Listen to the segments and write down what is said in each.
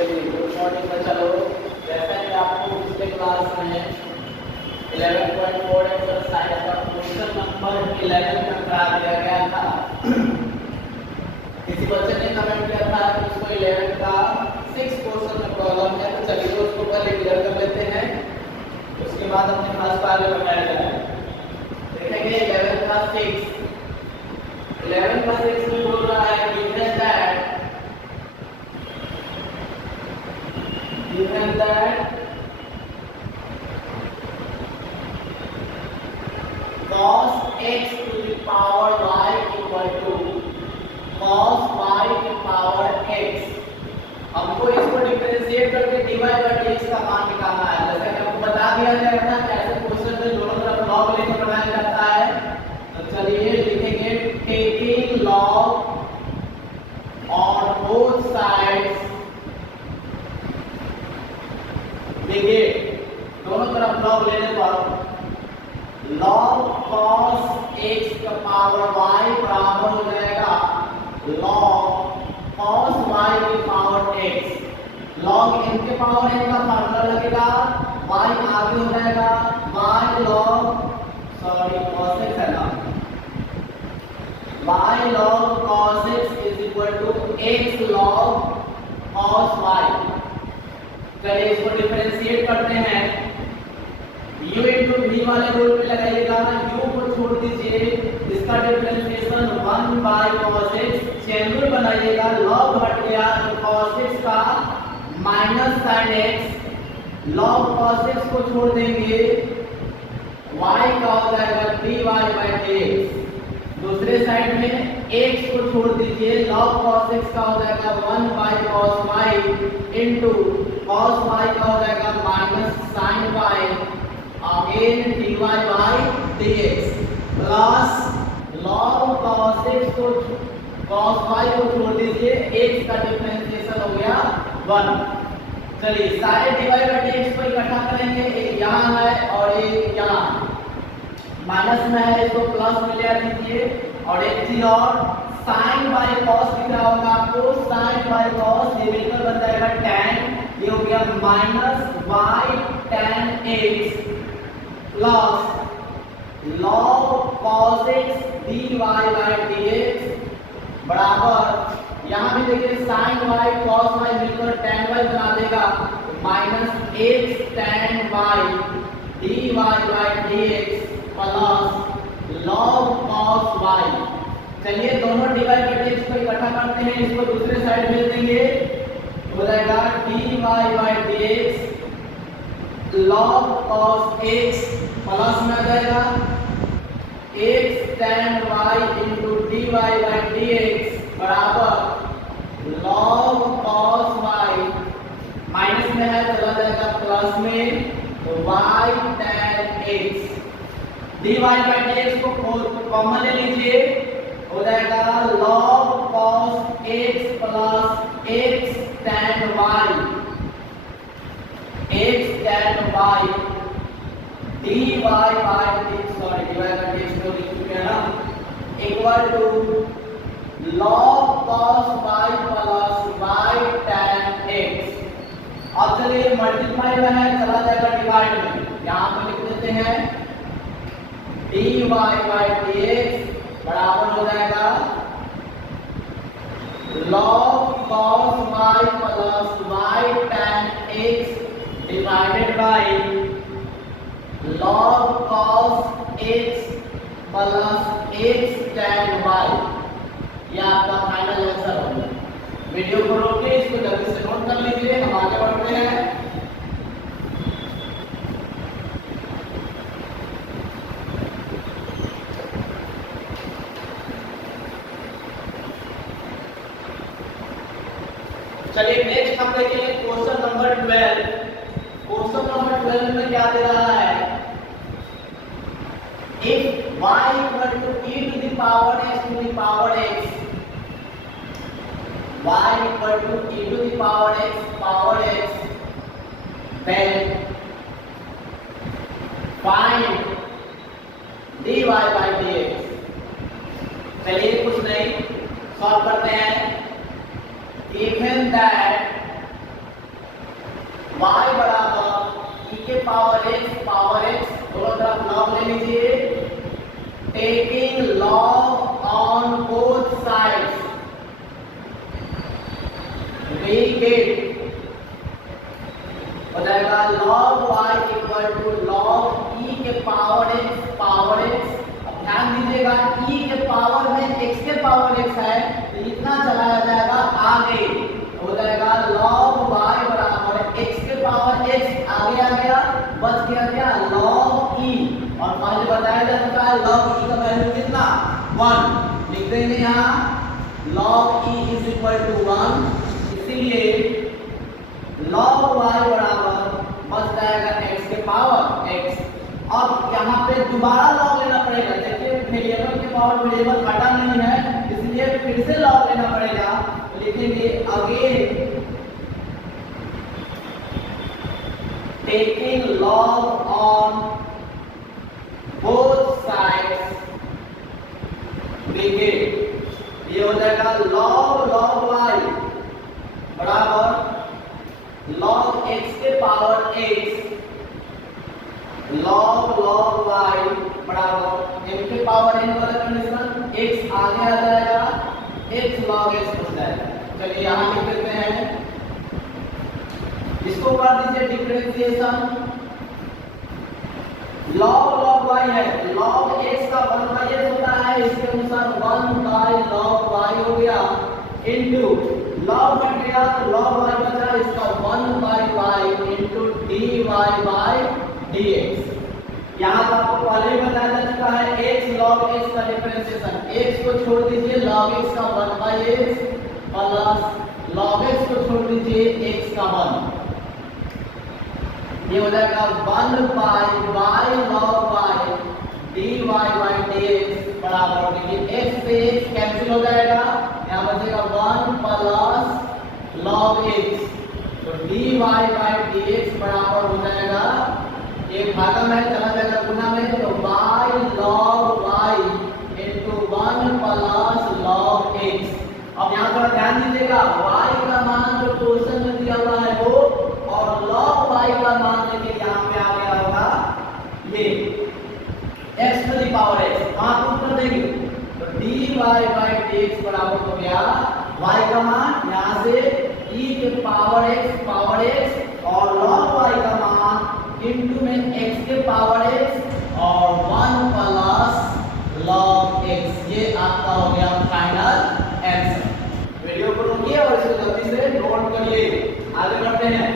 चलिए good morning में चलो, जैसा कि आपको पिछले क्लास में 11.4 एक्सरसाइज का क्वेश्चन नंबर 11 में करा दिया गया था। किसी बच्चे ने कमेंट किया था कि उसको 11 का 6 क्वेश्चन में प्रॉब्लम है, तो चलिए उसको पहले क्लियर कर लेते हैं, उसके बाद अपने फर्स्ट पार्ट में बनाया जाएगा। देखेंगे 11 का 6 में बोल रहा है given that cos x to the power y equal to cos y to power x। हमको इसको डिफरेंशिएट करके dy by dx का मान निकालना है। जैसे कि आपको बता दिया गया था कि ऐसे क्वेश्चन में दोनों तरफ लॉग लेकर बनाया जाता है। तो चलिए लिखेंगे taking log on both sides, देखिए दोनों तरफ लॉग लेने पर log cos x का पावर y बराबर हो जाएगा log cos y की पावर x। log n के पावर n का फार्मूला लगेगा, y आगे हो जाएगा y log cos x है ना, y log cos x is equal to x log cos y। चलिए इसको डिफरेंशिएट करते हैं। u into v वाले रूल पे लगाइएगा, u को छोड़ दीजिए, इसका differentiation 1 by cos x, chain rule बनाइएगा, log हट गया तो cos x का minus sin x, log cos x को छोड़ देंगे, y का हो जाएगा dy by dx। दूसरे साइड में x को छोड़ दीजिए, log cos x का हो जाएगा 1 by cos y into cos y का हो जाएगा minus sin y again dy by dx plus log cos x को cos y को छोड़ दीजिए, x का डिफरेंशिएशन हो गया 1। चलिए सारे dy by dx को इकट्ठा करेंगे, एक यहाँ है और एक यहाँ माइनस में है, इसको प्लस में ले दीजिए। और एक चीज और sin बाय cos दिख रहा होगा आपको, sin बाय cos ये मिलकर बन जाएगा tan, ये हो गया minus y tan x plus log cos x dy by dx बराबर, यहाँ भी देखिए sin y cos y मिलकर tan y बना देगा, minus x tan y dy by dx plus log cos y। चलिए दोनों डिवाइड करके इसको इकट्ठा करते हैं, इसको दूसरे साइड भेज देंगे, हो जाएगा dy by dx log cos x plus में आ जाएगा x tan y into dy by dx बराबर log cos y, माइनस में है चला जाएगा प्लस में, तो y tan x dy by dx को कॉमन ले लीजिए, हो जाएगा log cos x plus x tan y dy by dx, sorry dy by dx को लिख चुके हैं ना, equal to log cos y plus y tan x। अब चलिए मल्टीप्लाई में है चला जाएगा डिवाइड में, यहाँ पे लिख देते हैं dy by dx बराबर हो जाएगा log cos y plus y tan x divided by log cos x plus x tan y। यह आपका फाइनल आंसर होगा। वीडियो को रोकिए, इसको जल्दी से नोट कर लीजिए, हम आगे बढ़ते हैं। चलिए नेक्स्ट हम देखेंगे क्वेश्चन नंबर 12। क्वेश्चन नंबर 12 में क्या दे रहा है, if y equal to e to the power x to the power x, y equal to e to the power x, then find dy by dx। चलिए कुछ नहीं, solve करते हैं। Given that y बराबर e के power x दोनों तरफ log ले लीजिए, taking log on both sides we get हो जाएगा log y equal to log e के पावर x। अब ध्यान दीजिएगा e के पावर में x के पावर x है तो इतना चलाया जाएगा आगे, हो जाएगा log y बराबर x के पावर x आगे आ गया, बच गया क्या log e, और पहले बताया जा चुका है log e का वैल्यू कितना 1, लिख देंगे यहाँ log e is equal to 1, इसलिए log y बराबर बच जाएगा x के पावर x। अब यहाँ पे दोबारा log लेना पड़ेगा, देखिए वेरिएबल के पावर वेरिएबल घटा नहीं है इसलिए फिर से log लेना पड़ेगा, लिखेंगे again taking log on both sides देखिए ये हो जाएगा log y बराबर log x के पावर x log y बराबर m के पावर n वाला कंडीशन x आगे आ जाएगा, x log x हो जाएगा। चलिए यहाँ लिख देते हैं, इसको कर दीजिए डिफरेंशिएशन, log y है, log x का 1/x होता है, इसके अनुसार 1/log y हो गया इनटू log बन गया तो log y बचा, इसका 1/y into dy by dx। यहाँ पर आपको पहले ही बताया जा चुका है x log x का डिफरेंशिएशन, x को छोड़ दीजिए log x का 1/x प्लस log x को छोड़ दीजिए x का 1, ये हो जाएगा 1/y log y dy by dx बराबर, देखिए x से x कैंसिल हो जाएगा, यहाँ बचेगा 1 प्लस log x, तो dy बाय dx बराबर हो जाएगा, एक भागा में चला जाएगा गुना में, तो y log y into 1 plus log x। अब यहाँ पर ध्यान दीजिएगा y का मान जो क्वेश्चन में दिया हुआ है वो, और log y का मान लेके यहाँ पे आ गया होगा ये x to the power x, वहां पुट कर देंगे तो dy बाय dx बराबर हो गया y का मान यहाँ से e के पावर x और log y का मान इनटू में x के पावर x और 1 प्लस log x, ये आपका हो गया फाइनल आंसर। वीडियो को रोकिए और इसे जल्दी से नोट करिए, आगे बढ़ते हैं।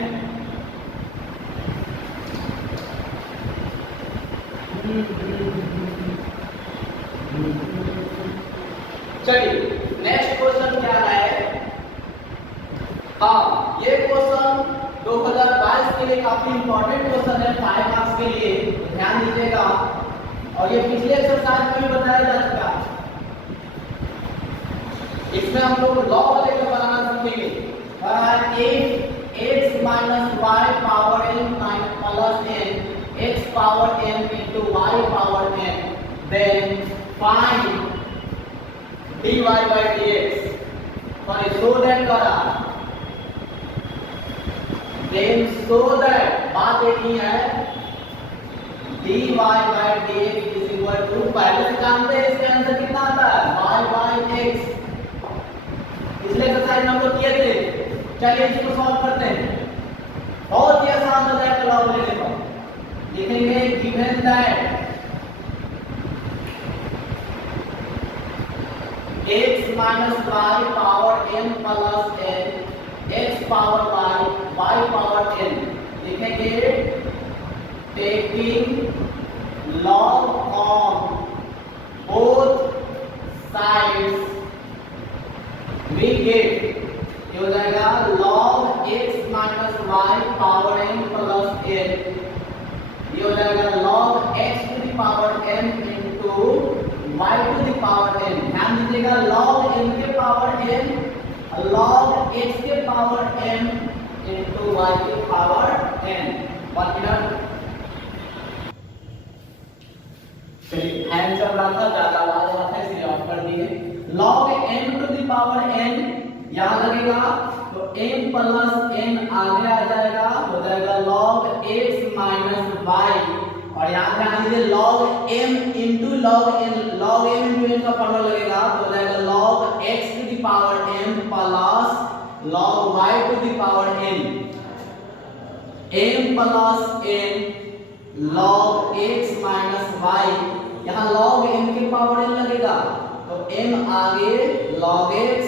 चलिए नेक्स्ट क्वेश्चन क्या है, हाँ ये क्वेश्चन 2022 के लिए काफी इंपॉर्टेंट क्वेश्चन है 5 मार्क्स के लिए, ध्यान दीजिएगा, और ये पिछले एक्सरसाइज में भी बताया जा चुका है, इसमें हम लोग लॉग वाले का बनाना सीखेंगे, x minus y power n plus n x power n into y power n, then find dy by dx, sorry so that करा, then so that बात एक ही है dy by dx is equal to, पहले से जानते हैं इसका answer कितना आता है y by x, पिछले एक्सरसाइज में हम लोग किए थे। चलिए इसको सॉल्व करते हैं, बहुत ही आसान हो जाएगा लॉग लेने पर, लिखेंगे given that x minus y power n plus n x power y power n, लिखेंगे taking log of both sides we get, ये हो जाएगा log x minus y power n plus n, ये हो जाएगा log x to the power n into y to the power n। ध्यान दीजिएगा log n के पावर n log x के पावर n into y के पावर n। बात clear? चलिए फैन चल रहा था, ज्यादा आवाज आ रहा था इसलिए ऑफ कर दिए। log n to the power n यहाँ लगेगा तो m प्लस n आगे आ जाएगा, हो जाएगा log x माइनस y। और यहाँ ध्यान दीजिए log m into log n, log m into n का फॉर्मूला लगेगा तो हो जाएगा log x to the power m plus log y to the power n। m plus n log x minus y, यहाँ log m के power n लगेगा तो m आगे log x,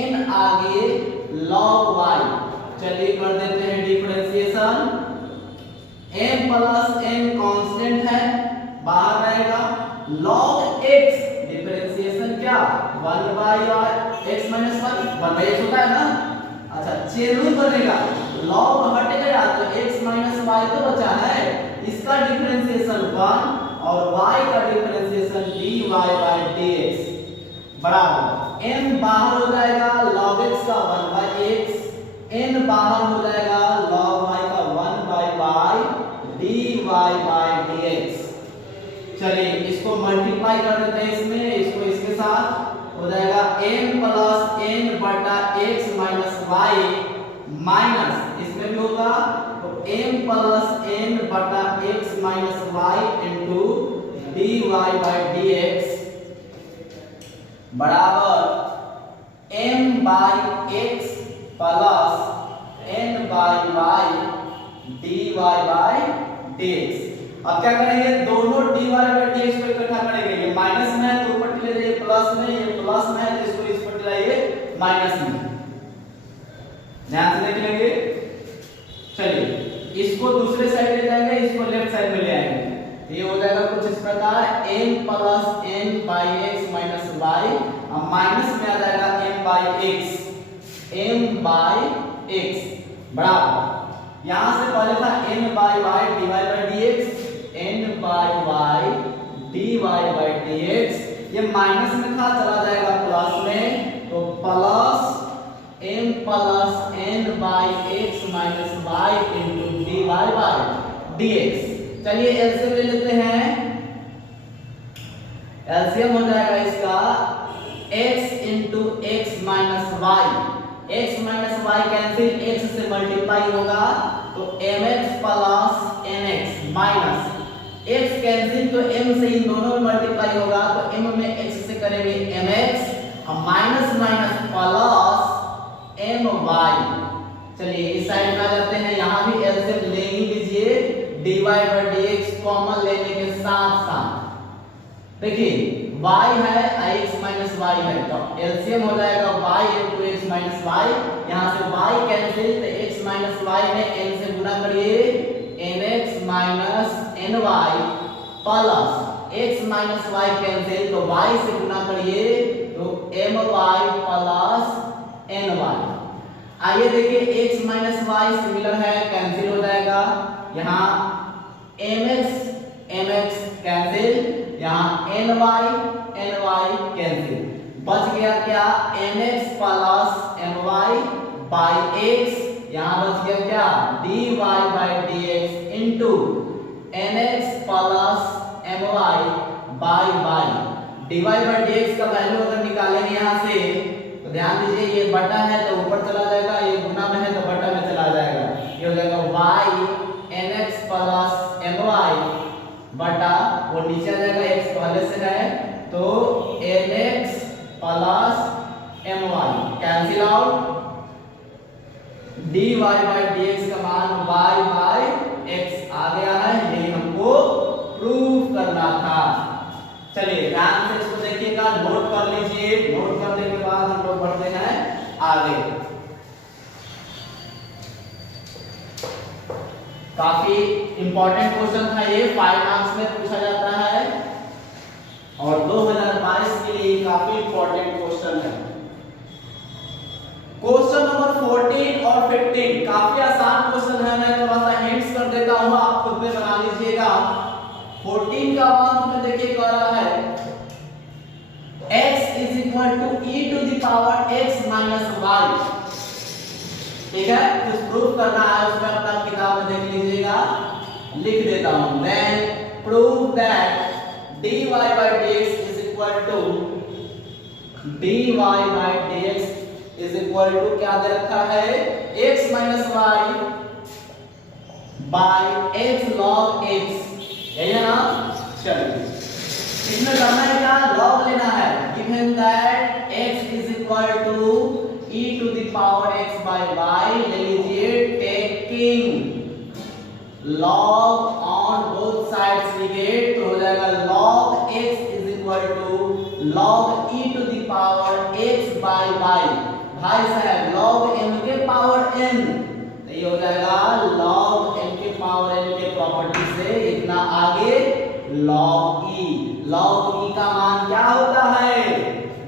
n आगे log y। चलिए कर देते हैं differentiation. m plus n constant है, बाहर रहेगा log x डिफरेंशिएशन क्या 1 by x minus 1, 1 by x होता है ना। अच्छा चेन रूल बनेगा, log हट गया तो x माइनस y तो बचा है, इसका डिफरेंशिएशन 1 और y का डिफरेंशिएशन dy by dx बराबर m बाहर हो जाएगा log x का 1 by x, n बाहर हो जाएगा log y का 1 by y dy by dx। चलिए इसको मल्टीप्लाई कर देते हैं, इसमें इसको इसके साथ हो जाएगा m प्लस n बटा x माइनस y माइनस इसमें भी होगा तो m प्लस n बटा x minus y into dy by dx बराबर m by x plus n by y dy by dx। अब क्या करेंगे, दोनों dy by dx को इकट्ठा करेंगे, ये माइनस में है तो ऊपर चले जाइए प्लस में, ये प्लस में है तो इसको इस पर चलाइए माइनस में, ध्यान से देख लेंगे। चलिए इसको दूसरे साइड ले जाएंगे, इसको लेफ्ट साइड में ले आएंगे, ये हो जाएगा कुछ इस प्रकार m plus n by x minus y, अब माइनस में आ जाएगा m by x बराबर यहां से पहले था n by y dy by dx, n by y dy by dx, ये माइनस में था चला जाएगा प्लस में तो plus m plus n by x minus y into dy by dx। चलिए एलसीएम ले लेते हैं, एलसीएम हो जाएगा इसका x into x minus y, x minus y cancel, x से मल्टीप्लाई होगा तो mx plus nx minus x cancel तो m से इन दोनों में मल्टीप्लाई होगा तो m में x से करेंगे mx और माइनस माइनस प्लस my। चलिए इस साइड में आ जाते हैं, यहाँ भी एलसीएम ले ही लीजिए dy by dx कॉमन लेने के साथ साथ देखिए y है x माइनस y है तो एलसीएम हो जाएगा y into x minus y, यहाँ से y कैंसिल तो x माइनस y में n से गुना करिए nx minus ny plus x minus y cancel तो y से गुना करिए तो my प्लस ny। आइए देखिए x माइनस y सिमिलर है, कैंसिल हो जाएगा, यहाँ mx कैंसिल, यहाँ ny कैंसिल, बच गया क्या mx plus my by x, यहाँ बच गया क्या dy by dx into nx plus my by dy by dx का वैल्यू अगर निकालेंगे यहाँ से तो ध्यान दीजिए ये बटा है तो ऊपर चला जाएगा, ये गुना में है तो बटा में चला जाएगा, ये हो जाएगा y nx प्लस my बटा वो नीचे आ जाएगा x पहले से है तो nx plus my cancel out, dy by dx का मान y by x आ गया है, यही हमको प्रूव करना था। चलिए ध्यान से इसको देखिएगा, नोट कर लीजिए, नोट करने के बाद हम लोग बढ़ते हैं आगे। काफी इंपॉर्टेंट क्वेश्चन था ये, 5 मार्क्स में पूछा जाता है और 2022 के लिए काफी इंपॉर्टेंट क्वेश्चन है। क्वेश्चन नंबर 14 और 15 काफी आसान क्वेश्चन है, मैं थोड़ा सा हिंट्स कर देता हूं, आप खुद में बना लीजिएगा। 14 का मान में देखिए कह रहा है x is equal to e to the power x minus y, ठीक है, कुछ प्रूफ करना है उसमें अपना किताब में देख लीजिएगा, लिख देता हूं, then prove that dy by dx is equal to dy by dx is equal to क्या दे रखा है x minus y by x log x, यही है ना। चलिए इसमें करना है क्या, log लेना है। Given that x is equal to e to the power x by y, ले लीजिए taking log on both sides लिखें तो हो जाएगा log x is equal to log e to the power x by y। भाई साहब log m के power n, तो ये हो जाएगा log m के पावर n के प्रॉपर्टी से इतना आगे log e। log e का मान क्या होता है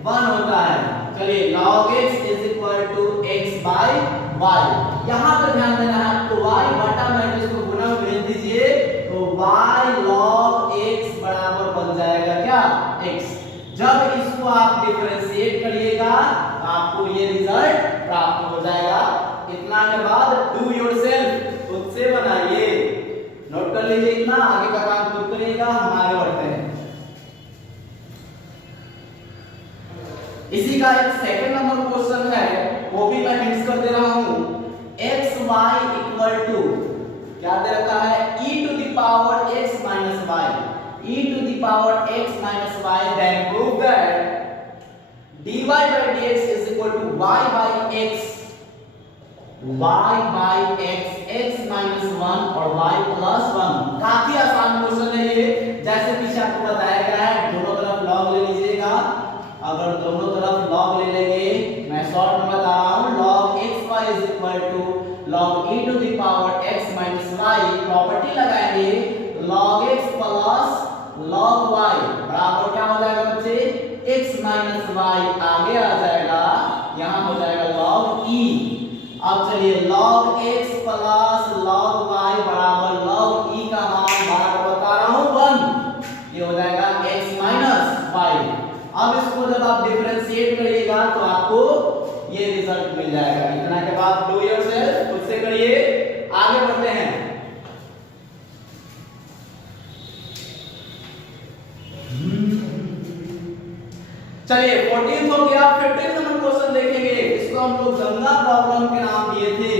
1 होता है। चलिए log x is equal to x by y, यहां पर ध्यान देना है आपको y बटा में इसको गुना भेज दीजिए तो y log x बराबर बन जाएगा क्या x। जब इसको आप डिफरेंशिएट करिएगा तो आपको ये रिजल्ट प्राप्त हो जाएगा। इतना के बाद डू योरसेल्फ, खुद से बनाइए, नोट कर लीजिए इतना, आगे का काम खुद करिएगा, हम आगे बढ़ते हैं। इसी का एक सेकंड नंबर क्वेश्चन है, वो भी मैं हिंट्स कर दे रहा हूं। x y इक्वल टू क्या दे रखा है e to the power x minus y, e to the power x minus y, then prove that dy by dx is equal to y by x, y by x, x minus 1 और y plus 1। काफी आसान question है ये, जैसे पीछे आपको बताया गया है, दोनों तरफ log ले लीजिएगा। अगर दोनों तरफ log ले लेंगे, मैं शॉर्ट में बता रहा हूं, log xy is equal to log e to the power x minus y, property लगाएंगे log x plus log y बराबर क्या हो जाएगा बच्चे x minus y, आगे आ जाएगा यहां हो जाएगा log e। अब चलिए log x plus log y बराबर log e का मान बराबर बता रहा हूं 1, ये हो जाएगा x minus y। अब इसको जब आप डिफरेंशिएट करिएगा तो आपको ये रिजल्ट मिल जाएगा। इतना के बाद डू योरसेल्फ, खुद से करिए, आगे बढ़ते हैं। चलिए 14th हो गया, 15th नंबर क्वेश्चन देखेंगे। इसको हम लोग गंगा प्रॉब्लम के नाम दिए थे।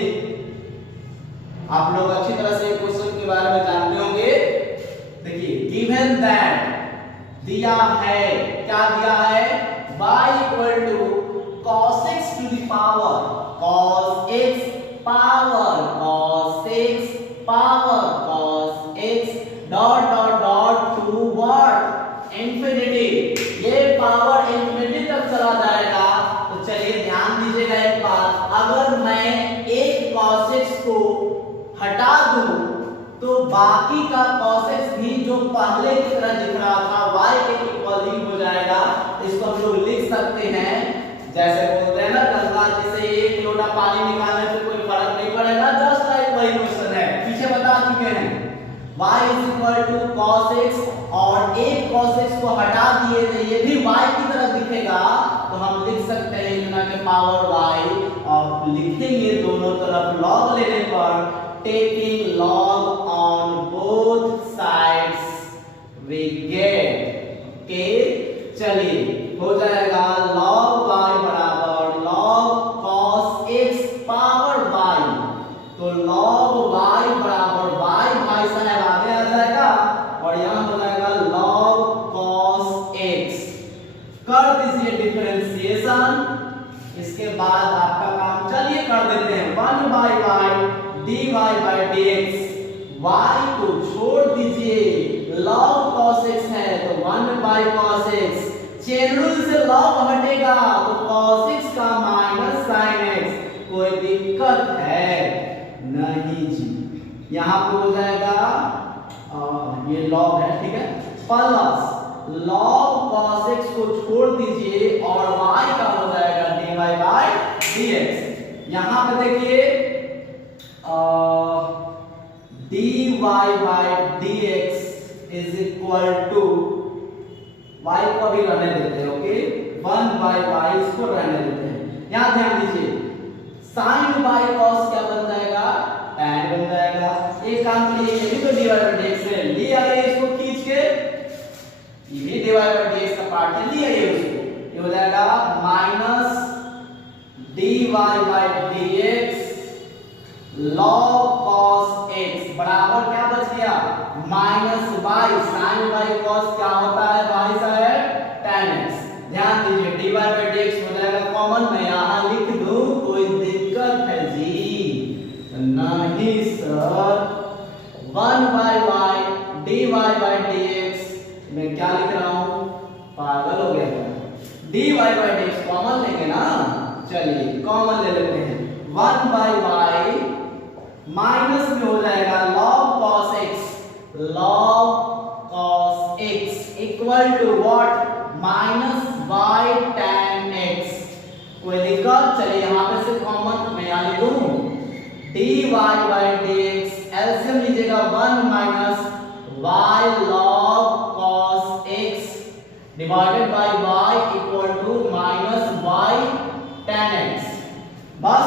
आप लोग अच्छी तरह से क्वेश्चन के बारे में जानते होंगे। देखिए गिवन दैट दिया है, क्या दिया है y equal to cos x to the power cos x power cos x power cos x dot dot dot to what infinity, ये पावर इंफिनिटी तक चला जाएगा। तो चलिए ध्यान दीजिएगा एक बात, अगर मैं एक cos x को हटा दूं तो बाकी का cos x भी जो पहले की तरह दिख रहा था y के इक्वल ही हो जाएगा। इसको हम लोग लिख सकते हैं, जैसे बोलते हैं ना गंगा जी से एक लोटा पानी निकालने से कोई फर्क नहीं पड़ेगा, जस्ट लाइक वही क्वेश्चन है, पीछे बता चुके हैं। y is equal to cos x और एक cos x को हटा दिए तो ये भी y की तरह दिखेगा, तो हम लिख सकते हैं इतना के पावर y और लिखेंगे दोनों तरफ log लेने पर taking log on both sides we get, okay। चलिए हो जाएगा log y बराबर log cos x power y, तो log y बराबर y भाई साहब आगे आ जाएगा और यहाँ हो जाएगा log cos x। कर दीजिए डिफरेंशिएशन, इसके बाद आपका काम चलिए कर देते हैं 1 by y dy by dx, y को छोड़ दीजिए, log cos x है तो 1 by cos x, chain rule से log हटेगा तो cos x का माइनस sin x, कोई दिक्कत है नहीं जी। यहां पे हो जाएगा ये log है, ठीक है, प्लस log cos x को छोड़ दीजिए और y का हो जाएगा dy by dx। यहां पे देखिए dy by dx is equal to y को भी रहने देते हैं, ओके, 1 by y इसको रहने देते हैं। यहां ध्यान दीजिए sin by cos क्या बन जाएगा tan बन जाएगा। एक काम करिए, ये भी तो dy by dx है, ले आइए इसको खींच के, ये भी dy by dx का पार्ट है, ले आइए उसको, ये हो जाएगा minus dy dy by dx log cos x बराबर क्या बच गया minus by sine by cos क्या होता है भाई साहब tan x। ध्यान दीजिए dy बाई dx हो जाएगा कॉमन, मैं यहाँ लिख दूं, कोई दिक्कत है जी? नहीं sir. 1 by y dy by dx मैं क्या लिख रहा हूँ, पागल हो गया क्या? dy बाई dx कॉमन लेंगे ना, चलिए कॉमन ले लेते हैं। 1 बाई y माइनस में हो जाएगा log cos x equal to what minus by tan x। कोई दिक्कत? चलिए यहाँ पे से कॉमन मैं यहाँ लिखूं dy बाई dx एलसीएम लीजिएगा 1 minus y log cos x divided by y equal to minus y tan x। बस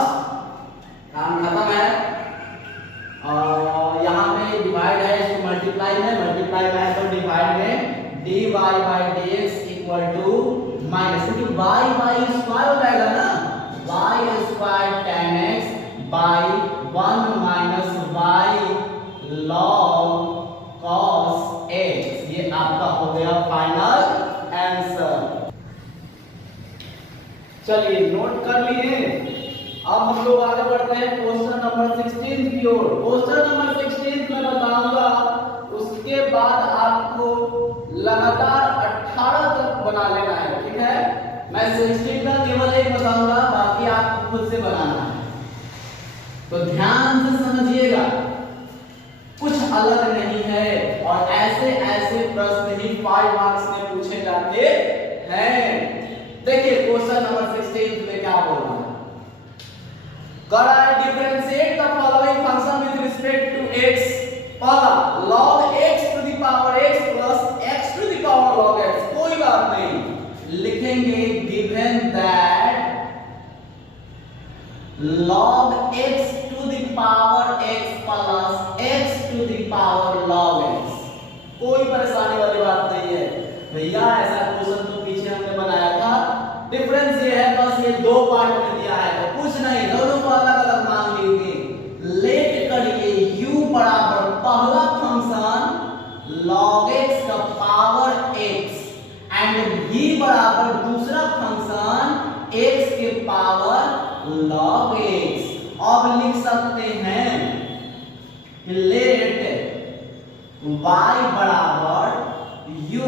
काम खत्म है। और यहाँ पे डिवाइड है, इसको मल्टीप्लाई है तो डिवाइड में dy by dx equal to minus क्योंकि y बाई स्क्वायर हो जाएगा ना, y square tan x by 1 minus y log cos x। ये आपका हो गया फाइनल आंसर। चलिए नोट कर लिए। अब हम लोग आगे बढ़ते हैं क्वेश्चन नंबर 16 की ओर। क्वेश्चन नंबर 16 में बताऊंगा, उसके बाद आपको लगातार 18 तक बना लेना है, ठीक है? मैं 16 का केवल एक बताऊंगा, बाकी आपको खुद से बनाना है, तो ध्यान से समझिएगा, कुछ अलग नहीं है और ऐसे ऐसे प्रश्न ही 5 मार्क्स में पूछे जाते हैं। देखिए क्वेश्चन नंबर 16 में क्या बोल रहा है, differentiate the following function with respect to x। पहला log x to the power x plus x to the power log x। कोई बात नहीं, लिखेंगे given that log x to the power x plus x to the power log x। कोई परेशानी वाली बात नहीं है भैया, ऐसा क्वेश्चन तो पीछे हमने बनाया था। डिफरेंस ये है बस, ये दो पार्ट में दिया है तो कुछ नहीं, दोनों को अलग अलग मान लीजिए। लेट करिए u बराबर पहला फंक्शन log x का पावर x एंड v बराबर दूसरा फंक्शन x के पावर log x। अब लिख सकते हैं लेट y बराबर u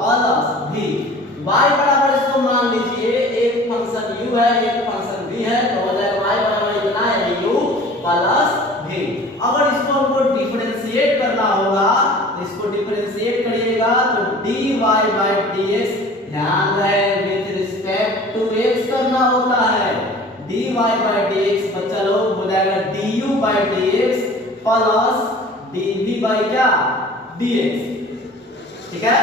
प्लस v। y बराबर इसको मान लीजिए एक फंक्शन u है एक फंक्शन v है, तो हो जाएगा y बराबर इतना है u प्लस v। अगर इसको हमको डिफरेंशिएट करना होगा तो इसको डिफरेंशिएट करिएगा तो dy बाई dx, ध्यान रहे विद रिस्पेक्ट टू x करना होता है। dy बाई dx बच्चा लोग हो जाएगा du by dx plus dv by क्या dx, ठीक है?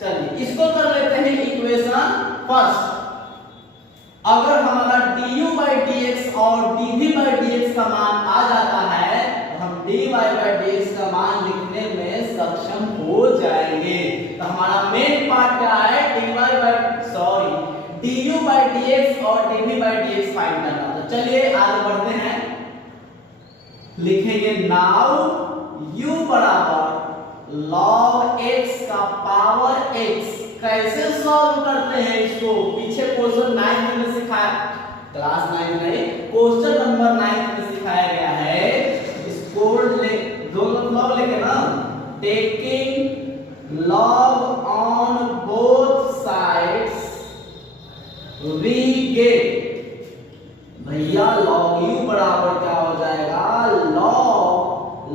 चलिए इसको कर लेते हैं इक्वेशन फर्स्ट। अगर हमारा du बाई dx और dv बाई dx का मान आ जाता है तो हम dy बाई dx का मान लिखने में सक्षम हो जाएंगे। तो हमारा मेन पार्ट क्या है, du बाई dx और dv बाई dx फाइंड करना। तो चलिए आगे बढ़ते हैं, लिखेंगे नाउ u बराबर log x का पावर x। कैसे सॉल्व करते हैं इसको, पीछे क्वेश्चन 9 में सिखाया, क्लास 9 में क्वेश्चन नंबर 9 में सिखाया गया है। इसको दोनों लॉग लेके ना, taking log on both sides we get, भैया log u बराबर क्या हो जाएगा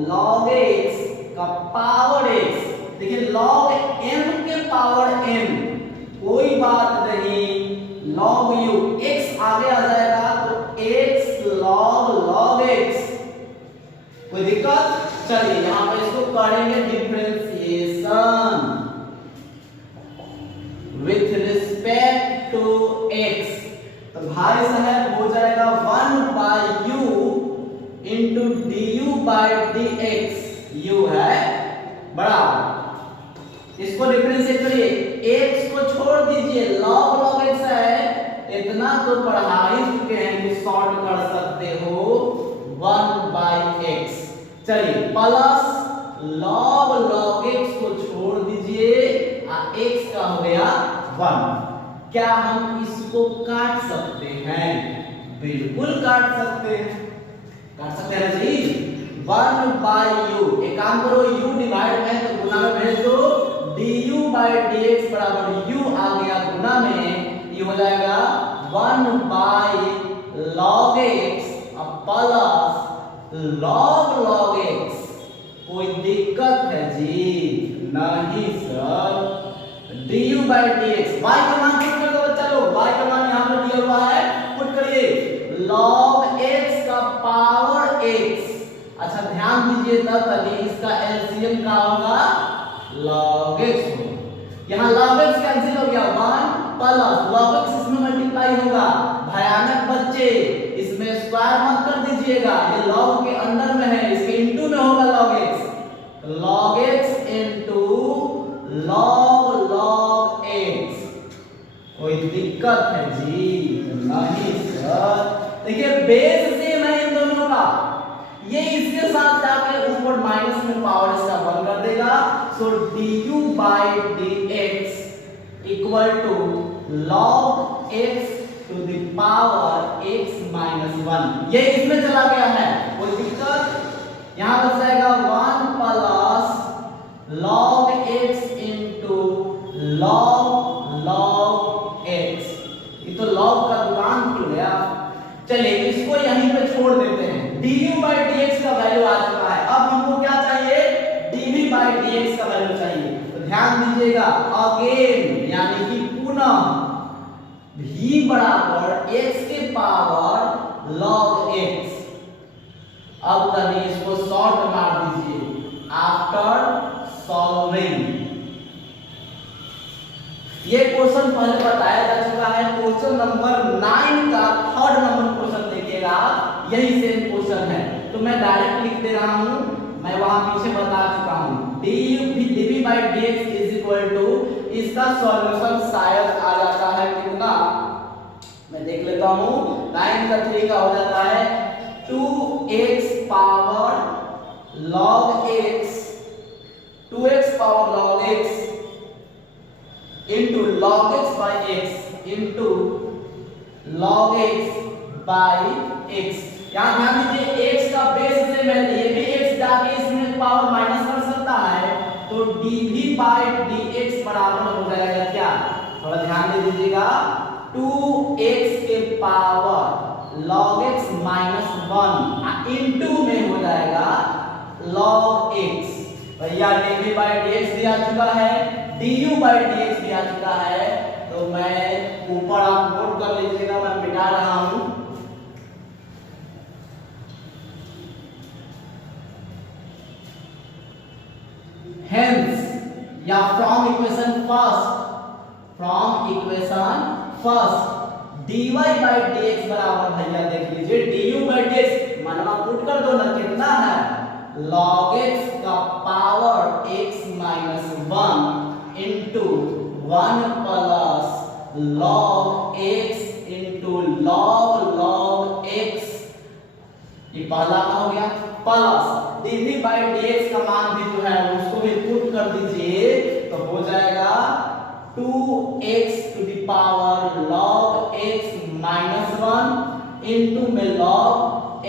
log x का पावर x। देखिए log m के पावर m, कोई बात नहीं, log u x आगे आ जाएगा तो x log x, कोई दिक्कत? चलिए यहां पे इसको करेंगे differentiation with respect to x। तो भाई साहब हो जाएगा 1 by u into du by dx, u है बराबर, इसको डिफरेंशिएट करिए, x को छोड़ दीजिए, log x है, इतना तो पढ़ा ही चुके प्लस log x को छोड़ दीजिए, x का हो गया 1। क्या हम इसको काट सकते हैं? बिल्कुल काट सकते हैं। काट सकते हैं जी। 1 बाई यू, एक काम करो, u डिवाइड है तो गुना में भेज दो, du बाई dx बराबर u आ गया गुना में, ये हो जाएगा 1 by log x plus log x। कोई दिक्कत है जी? नहीं sir. du by dx, y का मान पुट कर दो बच्चा लोग, y का मान यहाँ पर दिया हुआ है, पुट करिए log x का पावर x। अच्छा ध्यान दीजिए तभी इसका एलसीएम क्या होगा? log x होगा। यहाँ log x कैंसिल हो गया, 1 प्लस log x इसमें मल्टीप्लाई होगा। भयानक बच्चे, इसमें स्क्वायर मत कर दीजिएगा, ये log के अंदर में है, इसके इनटू में होगा log x। log x into log x। कोई दिक्कत है जी? नहीं सर। देखिए बेस सेम है इन दोनों का, ये इसके साथ जाकर ऊपर माइनस में पावर इसका 1 कर देगा। So du by dx equal to log x to the power x minus 1। ये इसमें चला गया है, कोई दिक्कत? यहां बच जाएगा 1 plus log x into log x। ये तो log का दुकान खुल गया। चलिए इसको यहीं पे छोड़ देते हैं। du बाई dx का वैल्यू आ चुका है, अब हमको क्या चाहिए? dv बाई dx का वैल्यू चाहिए। तो ध्यान दीजिएगा, अगेन यानी कि पुनः v बराबर x के पावर log x। अब तभी इसको शॉर्ट मार दीजिए आफ्टर सॉल्विंग। ये क्वेश्चन पहले बताया जा चुका है, क्वेश्चन नंबर 9 का 3rd नंबर क्वेश्चन देखिएगा, यही सेम क्वेश्चन है। तो मैं डायरेक्ट लिख दे रहा हूं, मैं वहां पीछे बता चुका हूं। dv by dx is equal to, इसका सॉल्यूशन शायद आ जाता है कितना, मैं देख लेता हूं। 9 का 3 का हो जाता है 2x power log x, 2x power log x into log x by x into log x by x। यहां ध्यान दीजिए x का बेस सेम है, ये भी x जाके इसमें पावर माइनस कर सकता है, तो dv by dx बराबर हो जाएगा क्या? थोड़ा ध्यान दे दीजिएगा, 2x के power log x minus 1 into में हो जाएगा log x। भैया dv by dx भी आ चुका है, du by dx भी आ चुका है, तो मैं ऊपर आप नोट कर लीजिएगा, मैं मिटा रहा हूं। Hence या from equation first dy by dx बराबर, भैया देख लीजिए du by dx मनवा पुट कर दो ना, कितना है? log x का power x minus 1 into 1 plus log x into log x। ये पहला का हो गया, प्लस dv by dx का मान भी जो है उसको भी पुट कर दीजिए, तो हो जाएगा 2x to the power log x minus 1 into में log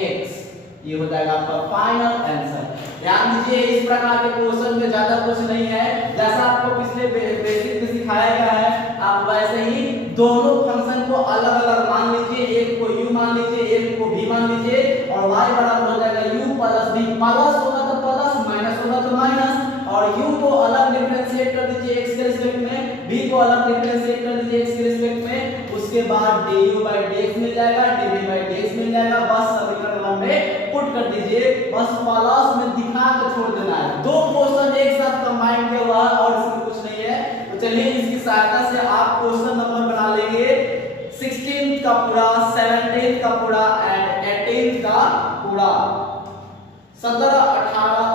x। ये हो जाएगा आपका फाइनल आंसर। ध्यान दीजिए, इस प्रकार के क्वेश्चन में ज्यादा कुछ नहीं है, जैसा आपको पिछले बेसिक में सिखाया गया है, आप वैसे ही दोनों फंक्शन को अलग अलग मान लीजिए, एक को u मान लीजिए, एक को v मान लीजिए, और y बराबर हो जाएगा u प्लस v। प्लस होगा तो प्लस, माइनस होगा तो माइनस, और u को अलग डिफरेंशिएट कर दीजिए x के रिस्पेक्ट में, v को अलग डिफरेंशिएट कर दीजिए x के रिस्पेक्ट में, उसके बाद du by dx मिल जाएगा, dv by dx मिल जाएगा, बस समीकरण 1 में पुट कर दीजिए, बस प्लस में दिखा के छोड़ देना है। दो क्वेश्चन एक साथ कंबाइन किया हुआ है और इसमें कुछ नहीं है। तो चलिए इसकी सहायता से आप क्वेश्चन नंबर बना लेंगे 16th का पूरा, 17th का पूरा एंड 18th का पूरा, 17, 18,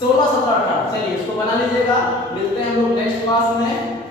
16, 17, 18। चलिए इसको बना लीजिएगा, मिलते हैं हम लोग नेक्स्ट क्लास में।